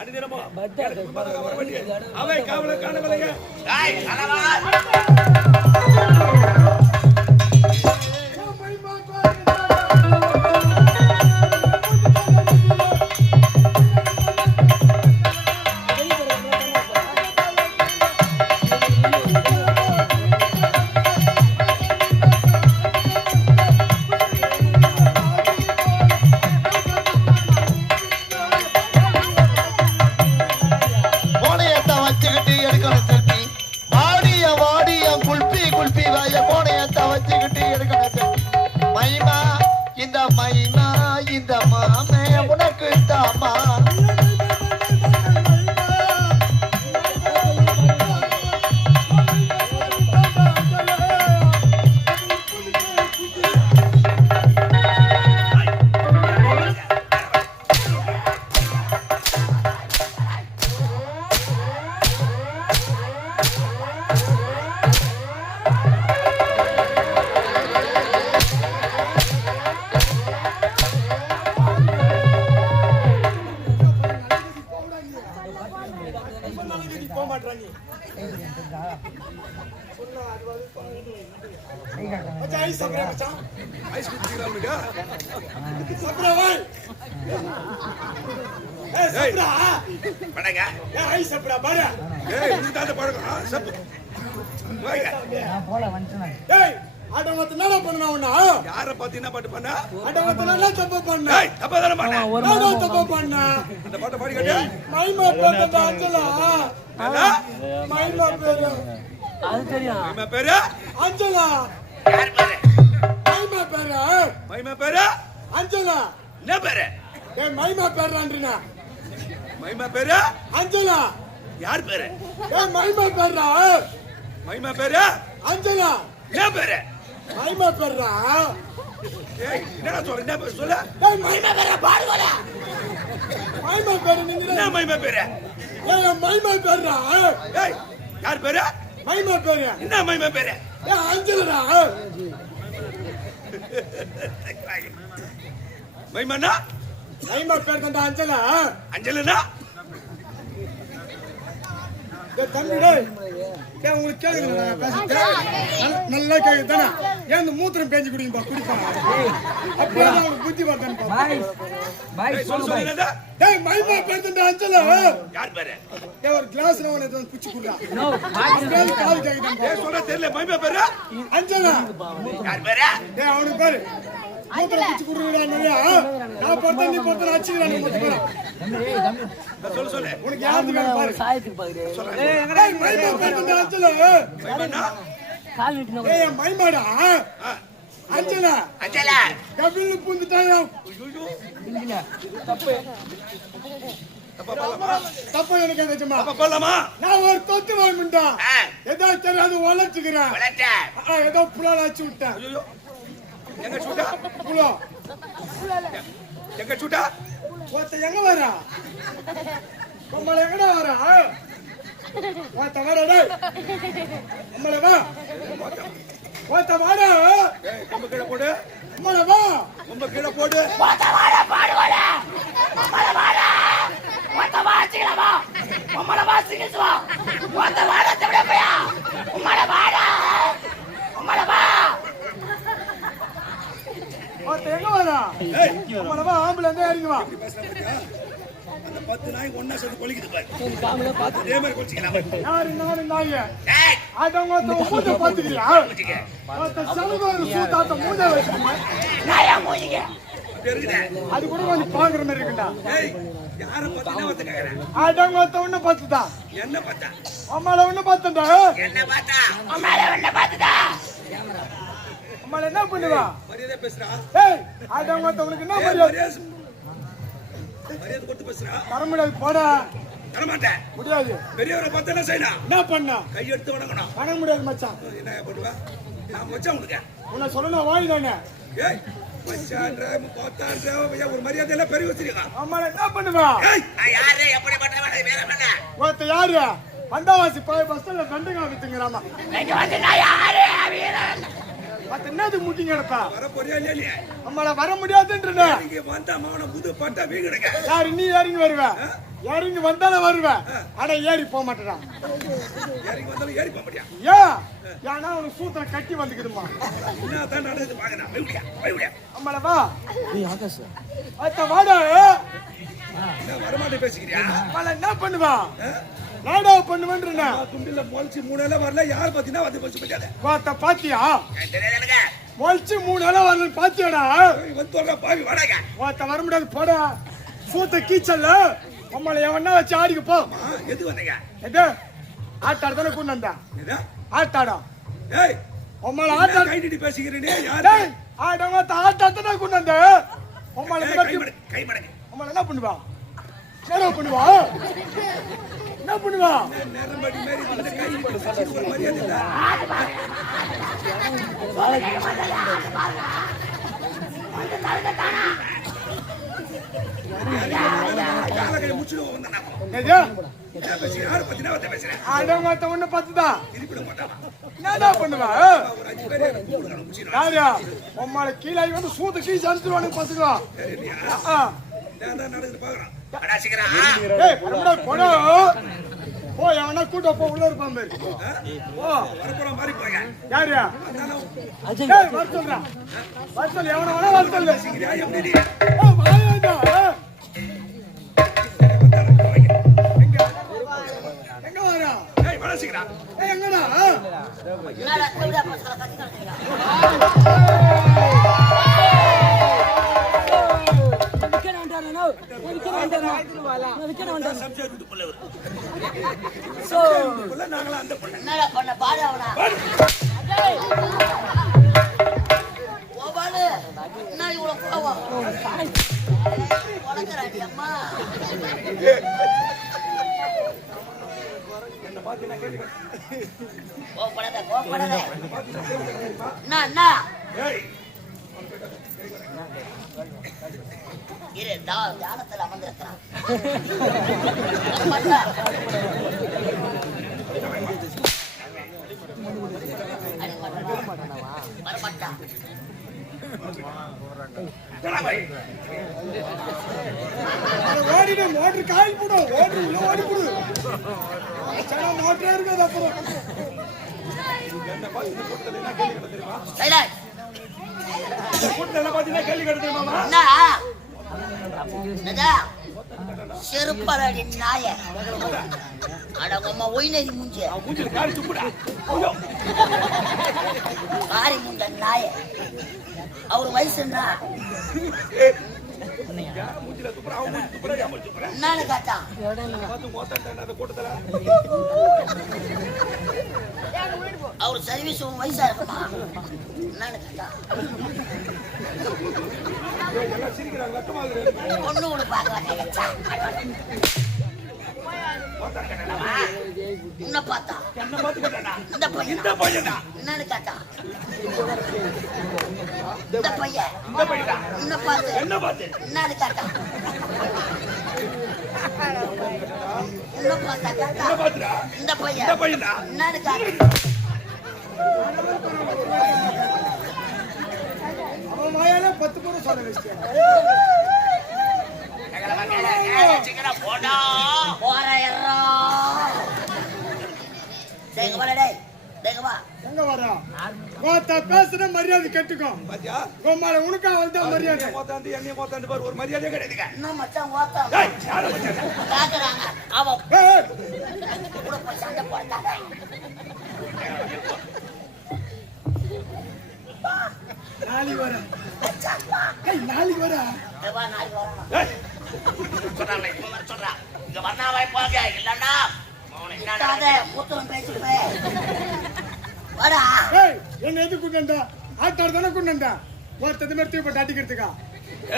அடிதிரமோ அவை காவல காணவில்லைங்க நல்லா கேக்குதானே ஏன் மூத்திரம் பேஞ்சு குடிப்பா குடிப்பா அப்படியே புத்தி பார்த்தேன் மைமா பேருந்து அஞ்சல ஒரு கிளாஸ்ல குச்சி குடுறா காது கேக்குதான் சொல்ல தெரியல மைமா பேரு அஞ்சலா யார் பேரு அவனுக்கு பேரு மூத்திரம் குச்சி குடுறா நான் பார்த்தா நீ பார்த்தா அச்சிடா சொல்லு சொல்லு உனக்கு யாருக்கு வேணும் பாரு சாயத்துக்கு பாரு ஏய் மைமா பேருந்து அஞ்சல மைமா கால் விட்டுனோ ஏய் மைமாடா அஞ்சலா அஞ்சலா கபில் புந்துட்டாயா ஐயோ இந்தில தப்பு தப்பு எனக்கு நிஜமா அப்ப போலாமா நான் ஒரு தொத்து வாங்கிட்டா ஏதோ தெரியாது வளச்சுக்கிறேன் வளச்ச ஏதோ புலாலாச்சு விட்டேன் ஐயோ எங்க சுட்டா புலா எங்க சுட்டா ஓத்த எங்க வரா நம்மள எங்கடா வரா ஓத்த வரா டேய் நம்மள வா ஓத்த வாடா நம்ம கீழ போடு நம்மள வா நம்ம கீழ போடு ஓத்த வாடா பாடுவாடா நம்மள வாடா ஓத்த வாச்சிங்களா வா நம்மள வாச்சிங்க வா ஓத்த வாடா தவிட பையா நம்மள வாடா நம்மள வா ஓத்த எங்க வரா நம்மள வா ஆம்புலன்ஸ் ஏறிங்க வா அந்த 10 நாய் ஒண்ணா சேர்ந்து கொலிக்குது பாரு காமல பாத்து அதே மாதிரி கொச்சிக்கலாம் யாரு நாய் ஏய் ஆடங்க तो மூஞ்ச பாத்துக்கிறியா ஓத்த சலவாரு சூதாட்ட மூஞ்ச வச்சிருக்க நாயா மூஞ்சிங்க தெரியுதே அது கூட வந்து பாக்குற மாதிரி இருக்குடா ஏய் யார பத்தினா வந்து கேக்குறேன் ஆடங்க तो ஒண்ணு பாத்துடா என்ன பார்த்தா அம்மால ஒண்ணு பார்த்தடா என்ன பார்த்தா அம்மால ஒண்ணு பார்த்தடா அம்மால என்ன பண்ணுவா மரியாதை பேசுறா ஏய் ஆடங்க तो உனக்கு என்ன மரியாதை மரியாதை கொடுத்து பேசுறா தர முடியாது போடா தர மாட்டேன் முடியாது பெரியவரை பார்த்து என்ன செய்யணும் என்ன பண்ணா கை எடுத்து வணங்கணும் வணங்க முடியாது மச்சான் என்ன பண்ணுவா நான் மச்சான் உனக்கு உன்னை சொல்லணும் வாய் தானே ஏய் மச்சான்ற போத்தான்ற ஒரு மரியாதை எல்லாம் பெரிய வச்சிருக்கா அம்மா என்ன பண்ணுவா ஏய் நான் யாரே எப்படி பண்றவனே வேற பண்ண ஓத்த யாரு பண்டாவாசி பாய் பஸ்ல கண்டுங்க வித்துங்கறாமா நீங்க வந்து நான் யாரே வீரன் மத்த என்னது முட்டிங்கடப்பா வர போறியா இல்லையா அம்மால வர முடியாதுன்றனே நீங்க வந்தா மாவன புது பட்டா வீங்கடுங்க யார் நீ யாரிங்க வருவ இறங்கி வந்தாலும் வருவேன் ஆனா ஏறி போக மாட்டேன். இறங்கி வந்தாலும் ஏறி போக முடியாது. ஏன்னா அவனுக்கு சூத்திர கட்டி வந்துக்குதுமா. என்னதான் நடக்குது பாக்குறா. அம்மாளவா அத்த வாடா வரமாட்டே பேசிக்கிறியா? என்ன பண்ணுவா நாடா பண்ணுவேன்றா துண்டில மொழிச்சு 3 இலை வரல. யார் பாத்தீங்கன்னா வந்து போச்சு பச்சாத வாத்த பாத்தியா மொழிச்சு 3 இலை வரல பாத்தியாடா? வந்து பாவி வாடாங்க. வாத்த வர முடியாது போடா சூத்த கீச்சல்ல அம்மாள எவனா வச்சு ஆடிக்கு போ. எது வந்தீங்க? எது ஆட்டாட தானே கொண்டு வந்தா? ஆட்டாடா ஏய் அம்மாள ஆட்டா கைடி பேசிக்கிறீனே யாரு? ஆடங்க ஆட்டாட தான் கொண்டு வந்தா அம்மாள கை மடங்க. அம்மாள என்ன பண்ணுவா? என்ன பண்ணுவா? என்ன பண்ணுவா? நேரம்படி மேரி இந்த கைடி பேசி ஒரு மரியாதை இல்ல. காலகை முச்சுடு வந்தனா. ஏஜா என்ன பேசி யார் பத்தினா வந்து பேசுறேன். ஆடங்க ஒண்ணு பத்துதா திருப்பிட மாட்டாமா. என்னடா பண்ணுவா? ஒரு 5 பேரே கூடுங்க முச்சிடு. யாரா அம்மாள கீழாய் வந்து சூத கீழ அனுத்துவானு பசங்க. நான் தான் நடந்து பாக்குறேன். அடா சீக்கிரம். ஏய் வரடா போடா. போ அவனா கூட்ட போ உள்ள இருப்பான் பாரு. போ வரப்போற மாதிரி போங்க. யாரா? ஏய் வர சொல்றா. வர சொல் எவனா வர வர சொல். சீக்கிரம் எப்படி நீ? ஓ வாடா. எங்க வரா? ஏய் வர சீக்கிரம். ஏய் எங்கடா? என்னடா கூடா பசங்க கத்திட்டாங்க. என்னடா பண்ண பாரு அவனா. ஓபாலு என்ன இவ்வளவு கோவம்? உனக்குறாடி அம்மா. கோபப்படாத. என்ன இரு தியானத்துல அமர்ந்திருக்கிறான். வரமாட்டா. ஓடிடு மோட்டர் காயில் போடு. ஓடி உள்ள ஓடி போடு. சனா மோட்டரே இருக்காது அப்புறம். என்ன பாத்து இந்த கூட்டத்துல என்ன கேள்வி கேட்ட தெரியுமா? சைலன்ட். இந்த கூட்டத்துல பாத்தீங்கன்னா கேள்வி கேட்ட தெரியுமா? என்னடா செருப்பலடி நாய. அடங்க அம்மா ஒயினரி மூஞ்சி. மூஞ்சில காரி துப்புடா. காரி முண்ட நாய. அவர் வயசு என்ன? மூஞ்சில துப்புடா. அவன் மூஞ்சி துப்புடா. யாம துப்புடா. என்னன்னு கேட்டா? பாத்து மோத்தட்டா அந்த கூட்டத்துல. அவர் சர்வீஸ் வயசா இருக்குமா? என்னன்னு கேட்டா? எல்லாம் சிரிக்கிறாங்க. லட்டமா இருக்கு. பொண்ணு கூட பார்க்க மாட்டேங்கச்சா. உன்னை பார்த்தா என்ன பாத்து கேட்டானா? இந்த பையனா? என்னன்னு கேட்டா? இந்த பையன் உன்னை பார்த்து என்ன பாத்து? என்னன்னு கேட்டா? உன்னை பார்த்தா கேட்டா? என்ன பாத்துடா? இந்த பையனா? என்னன்னு கேட்டா? அவன் மாயால 10 பேரை சொல்ல வச்சிட்டான். எங்க வரா? பேசுற மரியாதை கேட்டுக்கோ. பாத்தியா? கோமாள உனக்கா வந்து மரியாதை. மோத்தாந்து என்னைய மோத்தாந்து பாரு ஒரு மரியாதை கிடையாதுங்க. என்ன மச்சான் ஓத்தா ஏய் யார மச்சான்? கேக்குறாங்க. அவன் ஏய் கூட போய் சண்டை போட்டாங்க. நாளைக்கு வர. ஏய் நாளைக்கு வர. தேவா நாளைக்கு வரணும். ஏய் சொல்றாங்க இப்ப வர சொல்றா. இங்க வந்தா வாய்ப்பாங்க இல்லன்னா அவனை என்னடா மூத்தம் பேசிட்டு வாடா. ஏய் என்ன எது கொண்டா? ஆட்டாட தான கொண்டா. ஒருத்தது மாதிரி தூக்கி போட்டு அடிக்கிறதுக்கா?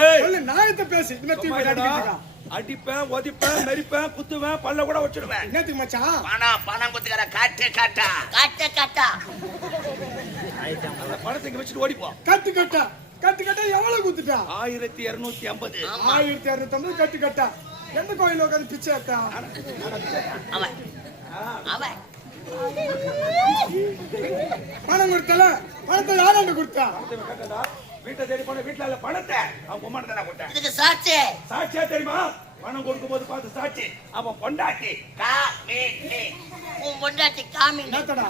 ஏய் சொல்லு நாயத்தை பேசி இந்த மாதிரி தூக்கி போட்டு அடிக்கிறதுக்கா? அடிப்பேன், ஒதிப்பேன், நரிப்பேன், குத்துவேன், பல்ல கூட வச்சிடுவேன். என்னத்துக்கு மச்சான்? பணம் குத்துக்கற காட்டா பணத்தை வச்சுட்டு ஓடிப்போம். கட்டு கட்டா எவ்வளவு குத்துட்டா? 1250. 1250 கட்டு கட்டா. எந்த கோயில உட்காந்து பிச்சை எடுத்தா? அவன் பணம் கொடுத்தல, பணத்தை யாராண்ட கொடுத்தா? வீட்டை தேடி போன வீட்டுல பணத்தை அவன் உமாண்ட தான் கொடுத்தேன். இதுக்கு சாட்சி சாட்சியா தெரியுமா? பணம் கொடுக்கும் போது பார்த்து சாட்சி அவன் பொண்டாட்டி காமினி. உன் பொண்டாட்டி காமினி. என்னத்தடா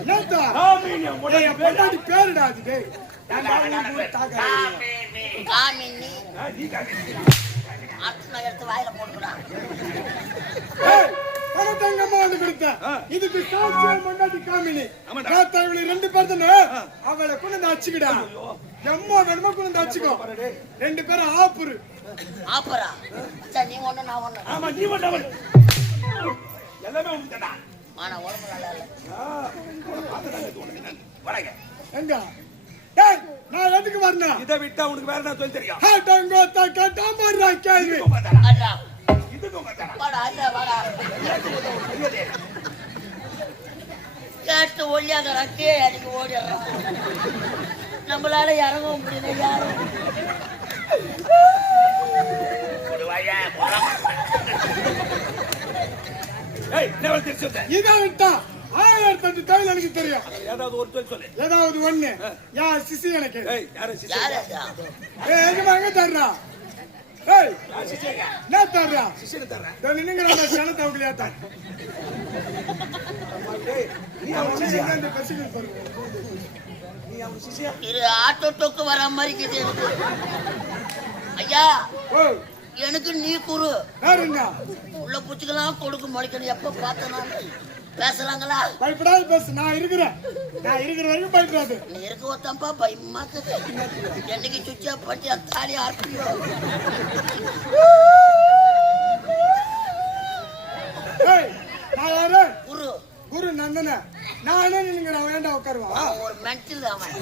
என்னத்தா காமினி அவன் பொண்டாட்டி என் பொண்டாட்டி பேருடா அது டேய் காமினி. காமினி. நீ காமினி அத்தனை எடுத்து வாயில போட்டுக்கிறான். ஏய் பணத்தை எங்க அம்மா வந்து கொடுத்தேன் இதுக்கு சாட்சியம் பொண்டாட்டி காமினி நான் இவளை 2 பேர் தானே அவளை கொண்டு அச்சுக்கிடா எம்மா வேணுமா கொண்டு அச்சுக்கோ 2 பேரும் ஆப்புரு ஆப்பரா சரி நீ ஒண்ணு நான் ஒண்ணு. ஆமா நீ ஒண்ணு எல்லாமே உண்டுடா. ஆனா உடம்பு நல்லா இல்ல. வரங்க எங்க டேய் நான் எதுக்கு வரணும் இதை விட்டா உனக்கு வேற என்ன சொல்லி தெரியும்? ஹாடங்கோ தக்கடா மறா கேள்வி அடா இதுக்கு உங்க வாடா அட வாடா. கேட்டு ஒல்லியாகிறான் கே அடிக்க ஓடிடுறான். நம்மளால இறங்கவும் முடியல யாரும். ஏய் என்ன தெரிஞ்சு சொல்ற? இதை விட்டா 1008 தொழில் எனக்கு தெரியும் ஏதாவது ஒரு சொல்லி சொல்லு. ஏதாவது ஒண்ணு யா சிசி எனக்கு ஏய் யாரு சிசி? யாரு அது? ஏய் எங்க எங்க தர்றா ஏய் என்ன தர்றா சிசில தரேன். நின்னுங்கடா சனத்தை உங்களையாத்தா ஏய் நீ அவன் சிசியா? இந்த பசிகள் பாருங்க நீ அவன் சிசியா? இது ஆட்டோ டோக்கு வர மாதிரி இருக்குது எனக்கு. ஐயா ஓ எனக்கு நீ குரு யாருங்க உள்ள பூச்சிக்கெல்லாம் கொடுக்க முடிக்கணும். எப்ப பார்த்தனா பேசுறாங்களா? பயப்படாத பேசு நான் இருக்கிற வரைக்கும் பயப்படாது நீ இருக்க ஒருத்தம்பா பயமா இருக்குது. என்னைக்கு சுச்சா பட்டி தாலி ஆர்ப்பியோ. ஏய் நான் யாரு குரு குரு நந்தன நானே நின்னுங்கற வேண்டாம் உட்காருவா அவன் ஒரு மென்டல் அவன்.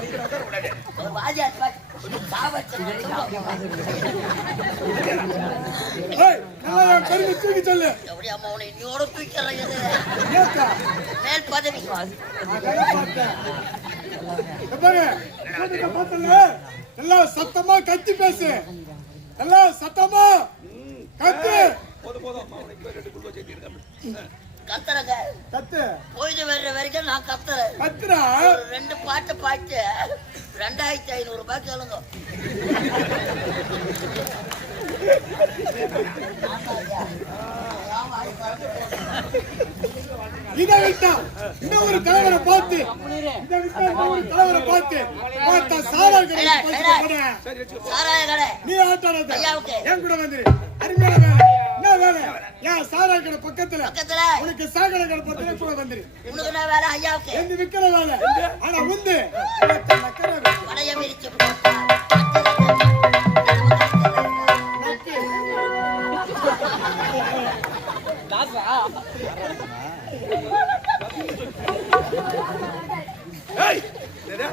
நீங்க உட்கார கூடாது. ஒரு வாஜியார் பாட்டு சாவச்சு. ஏய் நான் பெருமை தூக்கி சொல்லு எப்படி அம்மா உன்னை இன்னோட தூக்கிறேன். ஏக்கா மேல் பதவி அதான் பார்த்தேன் பாரு கூட்டத்தை பார்த்தல எல்லாம் சத்தமா கத்தி பேசு எல்லாம் சத்தமா கத்து போதும் போதும் அம்மா உனக்கு 2 குளுக்கோஸ் ஏத்தி இருக்காங்க. கத்துறங்க. கத்து போயிட்டு வர்ற வரைக்கும் நான் கத்துறேன். கத்துறா ஒரு 2 பாட்டு பாட்டு 2500 ரூபாய் கேளுங்க. இதை விட்டா இன்னொரு தலைவரை பார்த்து பார்த்தா சாரா சாராய கடை நீ ஆட்டாடாத ஐயாவுக்கு என் கூட வந்துரு அருமையான வேலை என்ன வேலை ஏன் சாரா கடை பக்கத்துல பக்கத்துல உனக்கு சாகர கடை பக்கத்துல கூட வந்துரு உனக்கு என்ன வேலை ஐயாவுக்கு? எந்த விக்கிற வேலை ஆனா உந்து படைய விரிச்சு ஏய் என்னடா?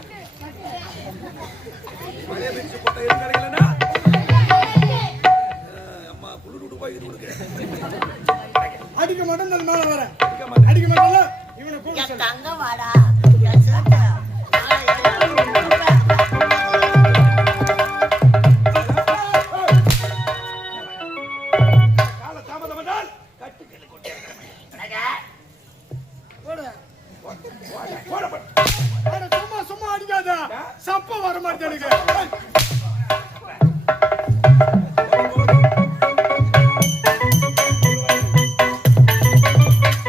மலைய பிடிச்சு போட்டா எதுவும் கிடைக்கலனா? அம்மா குளுடு போய் இது உனக்கு. அடிக்க மாட்டேன் நான் மேல வரேன் அடிக்க மாட்டேன்ல இவனை கூப்பிட்டு என் சொல்லு. தங்க வாடா என் சேட்டை. கால தாமதம் பண்ணால் கட்டுக்கல்ல கொட்டி போடு. போட போட. அட, சும்மா அடிக்காத சப்ப வர மாட்டேனுங்க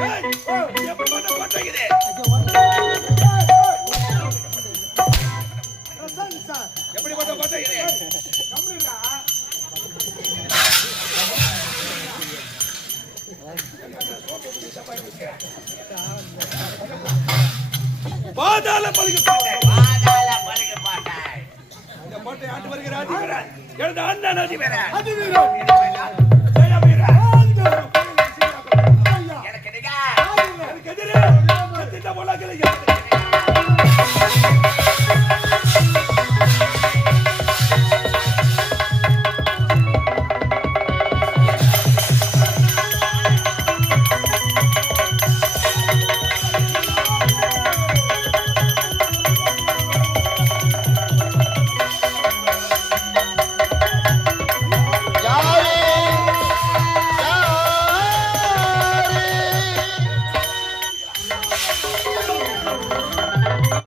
ஏய் எப்படி பண்ண மாட்டேங்குது? சார் எப்படி பண்ண மாட்டேங்குது? கம்முடா பாதாள பலிக்கு பாட்டை. பாதாள பலிக்கு பாட்டை. இந்த பாட்டை ஆண்டு வருகிற அதிபரன் எழுத அண்ணன் அதிபரன் அது வீரன் ஜெய வீரன் ஐயா எனக்கு நிகா. எனக்கு எதிரே கத்திட்ட போல கிடையாது.